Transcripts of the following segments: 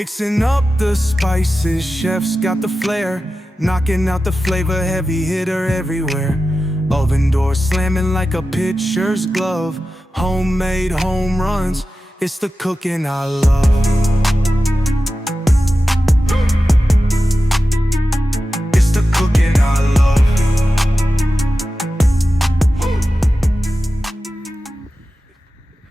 Mixing up the spices, chefs got the flair. Knocking out the flavor, heavy hitter everywhere. Oven door slamming like a pitcher's glove. Homemade home runs, it's the cooking I love. It's the cooking I love.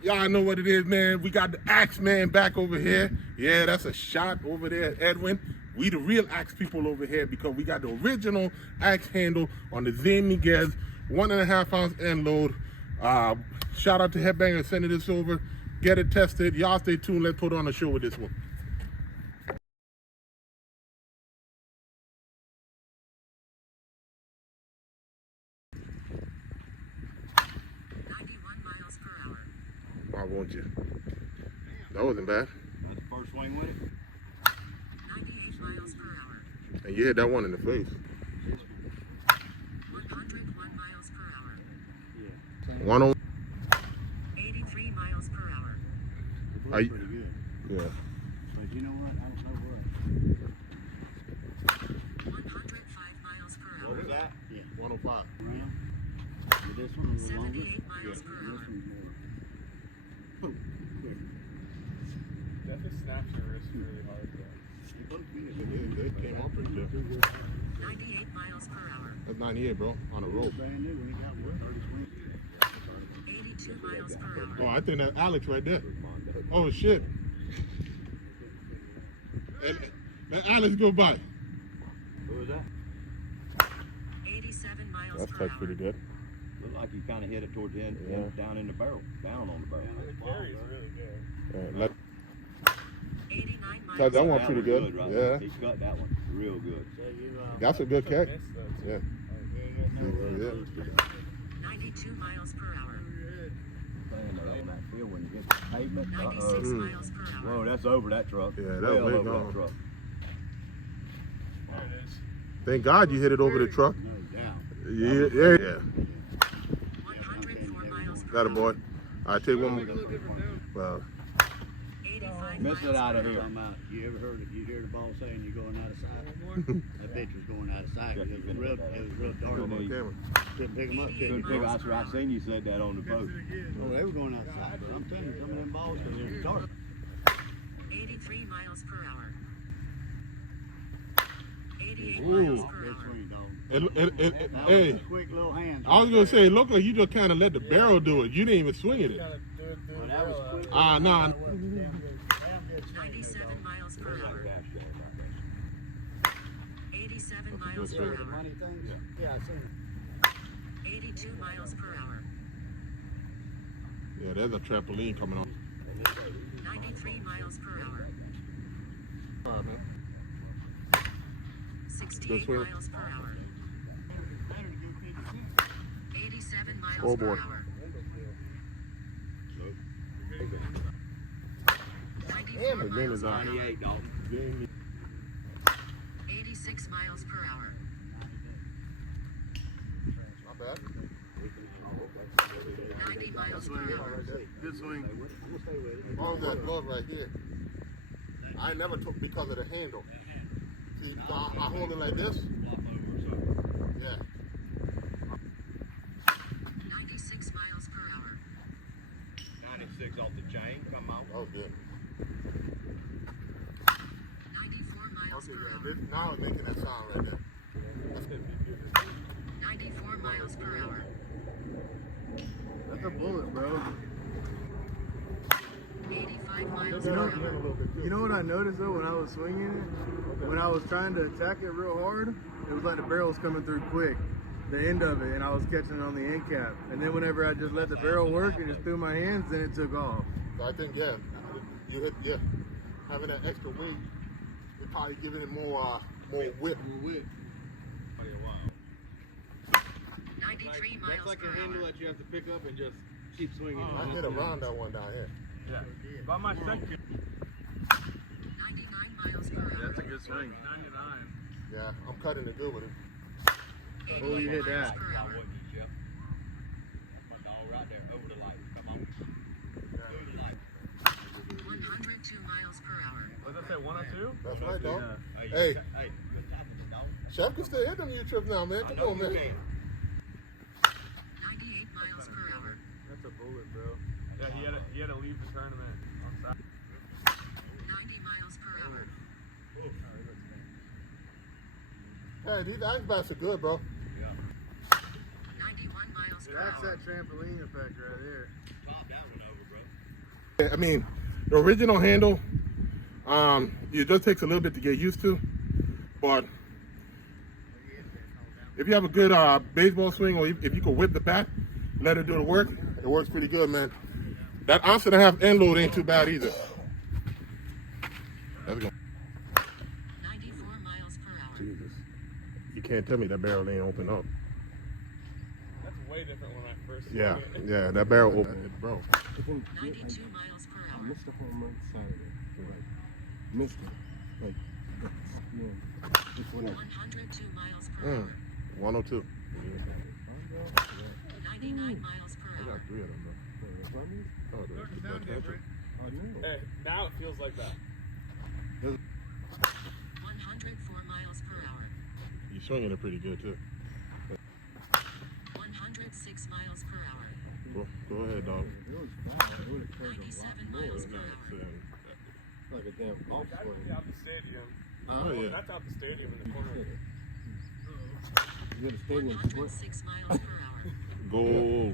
Y'all know what it is, man. We got the Axe Man back over here. Yeah, that's a shot over there, Edwin. We the real Axe people over here because we got the original Axe handle on the Zane Migues 1.5 ounce end load. Shout out to Headbanger sending this over. Get it tested. Y'all stay tuned. Let's put on a show with this one. 91 miles per hour. Why won't you? That wasn't bad. That's the first swing with it. 98 miles per hour. And you hit that one in the face. 101 miles per hour. Yeah. 83 miles per hour. It Are you- pretty good. Yeah. But you know what? I don't know what. 105 miles per hour. What was that? Yeah. 105. Around. With this one a little longer. 78 miles per hour. This one's more. Boom. Quick. That just snaps your wrist really hard, though. You both beat it. They came up pretty good. 98 miles per hour. That's 98, bro, on a rope. Brand new. We got what? 30 swings. 82 miles per hour. Oh, I think that's Alex right there. Oh, shit. And let Alex go by. Who was that? 87 miles That's per touched hour. pretty good. Looked like you kind of hit it towards the end, Yeah. down in the barrel, down on the barrel. The carry's really good. Let 89 miles Cut that per one hour. pretty good. Right? Yeah. He cut that one real good. That's a good catch. Missed, though, too. Yeah. Yeah. 92 miles per hour. Playing there on that field when you hit the pavement. 96 miles per hour. Whoa, that's over that truck. Yeah, that Well way over gone. that truck. There it is. Thank God you hit it over the truck. No doubt. Yeah. 104 miles per Got a hour. boy. All right, take one more. Well, 85 Miss miles it out per of here. hour. You ever heard it? You hear the ball saying you're going out of sight? That bitch was going out of sight. It was real dark. on camera. Couldn't pick them up. Couldn't pick, I seen you said that on the post. Oh, they were going out of sight. But I'm telling you, some of them balls, because it was dark. 83 miles per hour. 88 Ooh. miles per Good hour. swing, dog. It, That hey, was a quick little hand. I was gonna say, it looked like you just kind of let the barrel do it. You didn't even swing at it. Gotta do it through Well, the that was barrel. quick. Ah, nah. That was damn good. Damn good swing, 97 miles per hour. 87 miles dog. per The hour. money things? Yeah, I seen it. 82 miles per hour. Yeah, there's a trampoline coming on. 93 miles per hour. 68 This way. miles per hour. 87 miles Scoreboard. per hour. 94 Again, miles it's per on. hour. 98, Dalton. 86 miles per hour. Not bad. 90 miles per hour. Good swing. Oh, that glove right here. I never took because of the handle. See, I hold it like this. Yeah. 96 miles per hour. 96 off the chain, come out. That was good. 94 miles Okay, per yeah, hour. now it's making that sound right there. 94 miles per hour. That's a bullet, bro. 85 miles per hour. You know what I noticed though when I was swinging it? When I was trying to attack it real hard, it was like the barrel was coming through quick, the end of it, and I was catching it on the end cap. And then whenever I just let the barrel work and just threw my hands, then it took off. So I think, yeah, you hit, having that extra weight, you're probably giving it more whip. 93 miles per hour. that you have to pick up and just keep swinging. I hit around that one down here. Yeah. By my second. 99 miles per hour. That's a good swing. 99. Yeah, I'm cutting it good with it. 88 you hit miles that? per hour. Right there, over the light. Come on. 102 miles per hour. Was that say 102? That's right, dog. Hey, Hey, you on top of the dog. Chef can still hit them U-trips now, man. I Come know on, you man. can. 98 miles per hour. That's a bullet, bro. Yeah, he had to leave the tournament on Saturday. 90 miles per hour. Hey, these ice bats are good, bro. 91 miles per That's hour. that trampoline effect right there. Top that one over, bro. I mean, the original handle, it just takes a little bit to get used to, but if you have a good baseball swing, or if you can whip the bat, let it do the work, it works pretty good, man. That ounce and a half end load ain't too bad either. Let's go. 94 miles per hour. Jesus. You can't tell me that barrel ain't open up. That's way different when I first Yeah, swung it. yeah, that barrel open, bro. 92 miles per I hour. missed the home run Saturday. Like, missed it. Like, yeah. It's when 102 miles per hour. 102. 99 miles per I got hour. 3 of them, bro. Oh, I know. Hey, now it feels like that. 104 miles per hour. You swinging it pretty good too. 106 miles per hour. Go ahead, dog. It was fine. It would have carried a 97 lot miles more. per hour. Like a damn golf That's swing. out the stadium. Oh, yeah. That's out the stadium in the corner. You got a stadium split. 106 miles per hour. Go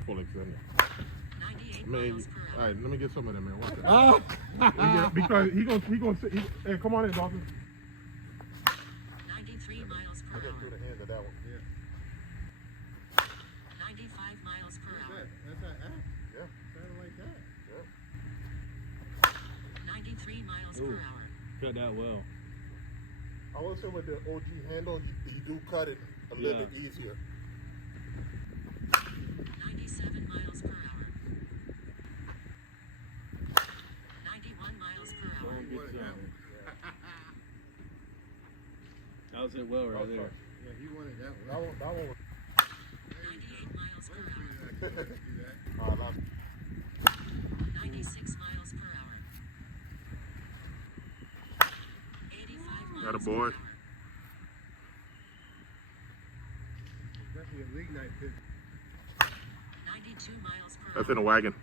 full extender. 98 Man, miles per all hour. right, let me get some of them, man. Watch that. Because he gonna sit. Hey, come on in, Dawson. 93 miles per I got through hour. the hands of that one. 95 miles per hour. That's that axe. Yeah. Sounded like that. 93 miles per hour. Cut that well. I will say with the OG handle, you do cut it a little bit easier. 97 miles per hour. 91 miles per hour. That was it well right there. Yeah, he wanted that one. That one was. 98 miles per hour. All right, 96 miles per hour. 85 miles Got a per boy. hour. Especially a league night pitch. 92 miles per that's hour. in a wagon.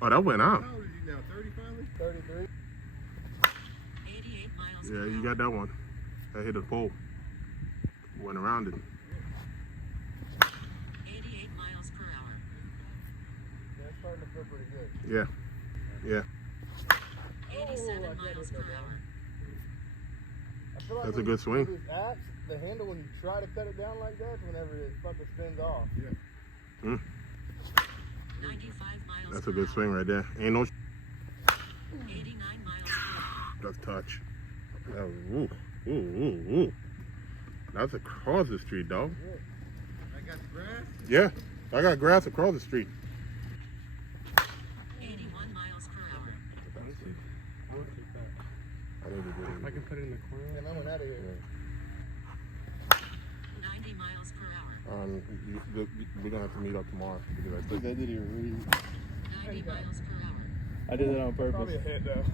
Oh, that went out. How old is he now? 30 finally? 33. 88 miles per Yeah, hour. you got that one. That hit the pole. Went around it. 88 miles per hour. That's starting to feel pretty good. Yeah. Yeah. 87 miles per hour. I feel like That's a when good you swing. do this axe, the handle, when you try to cut it down like that, whenever it fucking spins off. Yeah. 95 miles That's per a good hour. swing right there. Ain't no. 89 miles per hour. That's touch. Ooh, ooh, ooh, ooh. That's across the street, dog. I got the grass. Yeah, I got grass across the street. 81 miles per hour. I need to do it. I can put it in the corner. And I went out of here. 90 miles per hour. We're gonna have to meet up tomorrow because I think 90 miles per hour. I did that on Probably purpose. a hit though.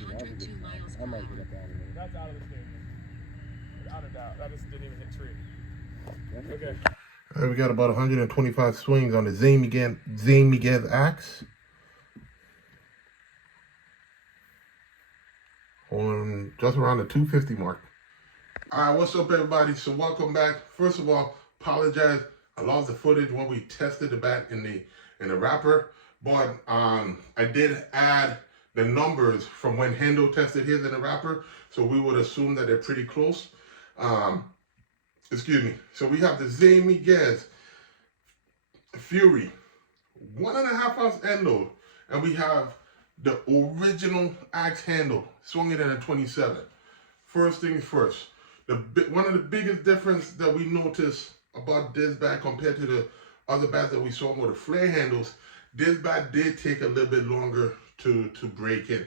102 miles per hour. That's out of the stadium. Without a doubt. That just didn't even hit tree. Okay. All right, we got about 125 swings on the Zane Migues axe. On just around the 250 mark. All right, what's up, everybody? So welcome back. First of all, apologize. I lost the footage when we tested the bat in the wrapper, but I did add the numbers from when Hendo tested his in the wrapper, so we would assume that they're pretty close. Excuse me. So we have the Zane Migues Fury, 1.5 ounce end load, and we have the original axe handle, swung it in a 27. First things first, one of the biggest difference that we noticed about this bat compared to the other bats that we saw with the flare handles, this bat did take a little bit longer to break in.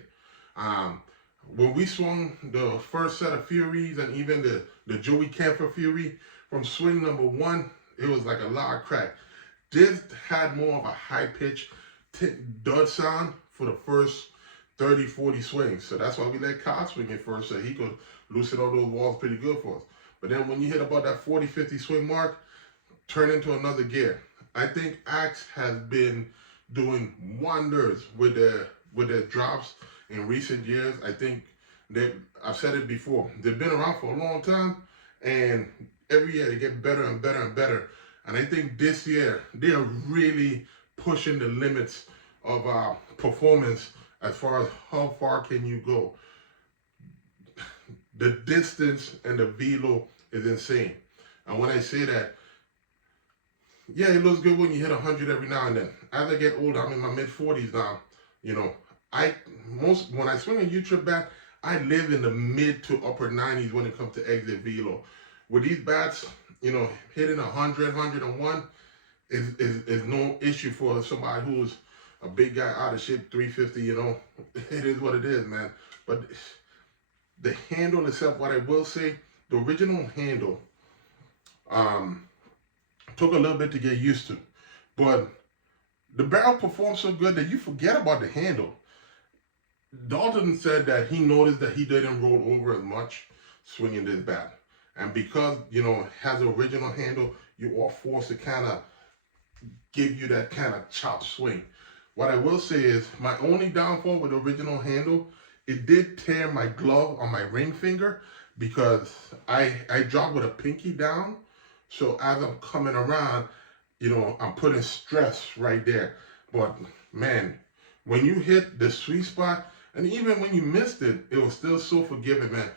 When we swung the first set of Furies and even the Joey Camper Fury from swing number 1, it was like a loud crack. This had more of a high pitch dud sound for the first 30, 40 swings. So that's why we let Kyle swing it first, so he could loosen all those walls pretty good for us. But then when you hit about that 40, 50 swing mark, turn into another gear. I think Axe has been doing wonders with their drops in recent years. I think I've said it before, they've been around for a long time, and every year they get better and better and better. And I think this year they are really pushing the limits of performance as far as how far can you go. The distance and the velo is insane. And when I say that, yeah, it looks good when you hit 100 every now and then. As I get older, I'm in my mid-40s now. You know, when I swing a U-trip bat, I live in the mid to upper 90s when it comes to exit velo. With these bats, you know, hitting 100, 101 is no issue for somebody who's a big guy out of shape, 350. You know, it is what it is, man. But the handle itself, what I will say, the original handle took a little bit to get used to, but the barrel performed so good that you forget about the handle. Dalton said that he noticed that he didn't roll over as much swinging this bat, and because, you know, it has the original handle, you are forced to kind of give you that kind of chop swing. What I will say is my only downfall with the original handle, it did tear my glove on my ring finger because I dropped with a pinky down. So as I'm coming around, you know, I'm putting stress right there. But man, when you hit the sweet spot, and even when you missed it, it was still so forgiving, man.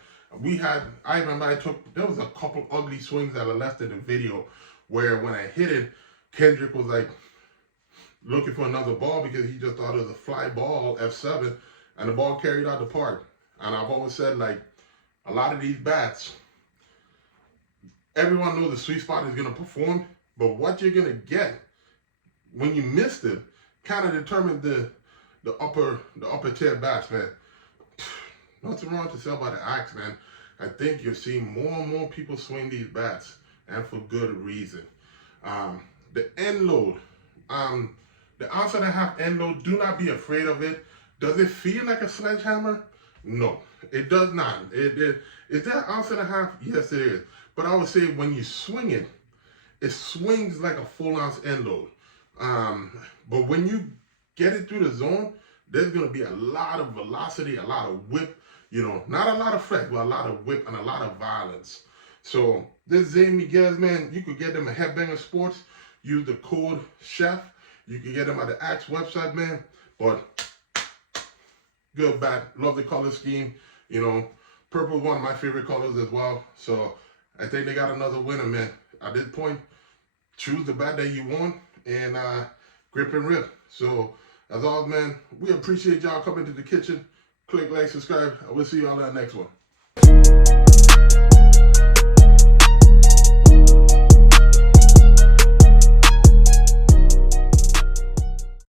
I remember there was a couple ugly swings that I left in the video where when I hit it, Kendrick was like looking for another ball because he just thought it was a fly ball, F7, and the ball carried out the park. And I've always said, like, a lot of these bats, everyone knows the sweet spot is going to perform, but what you're going to get when you missed it kind of determines the upper tier bats, man. Nothing wrong to say about the Axe, man. I think you're seeing more and more people swing these bats, and for good reason. The end load, the ounce and a half end load, do not be afraid of it. Does it feel like a sledgehammer? No, it does not. Is that ounce and a half? Yes, it is. But I would say when you swing it, it swings like a full ounce end load. But when you get it through the zone, there's going to be a lot of velocity, a lot of whip, you know, not a lot of flex, but a lot of whip and a lot of violence. So this Zane Migues, man, you could get them at Headbanger Sports. Use the code CHEF. You can get them at the Axe website, man. But good bat. Love the color scheme. You know, purple is one of my favorite colors as well. So I think they got another winner, man. At this point, choose the bat that you want and grip and rip. So as always, man, we appreciate y'all coming to the kitchen. Click like, subscribe. I will see y'all in the next one.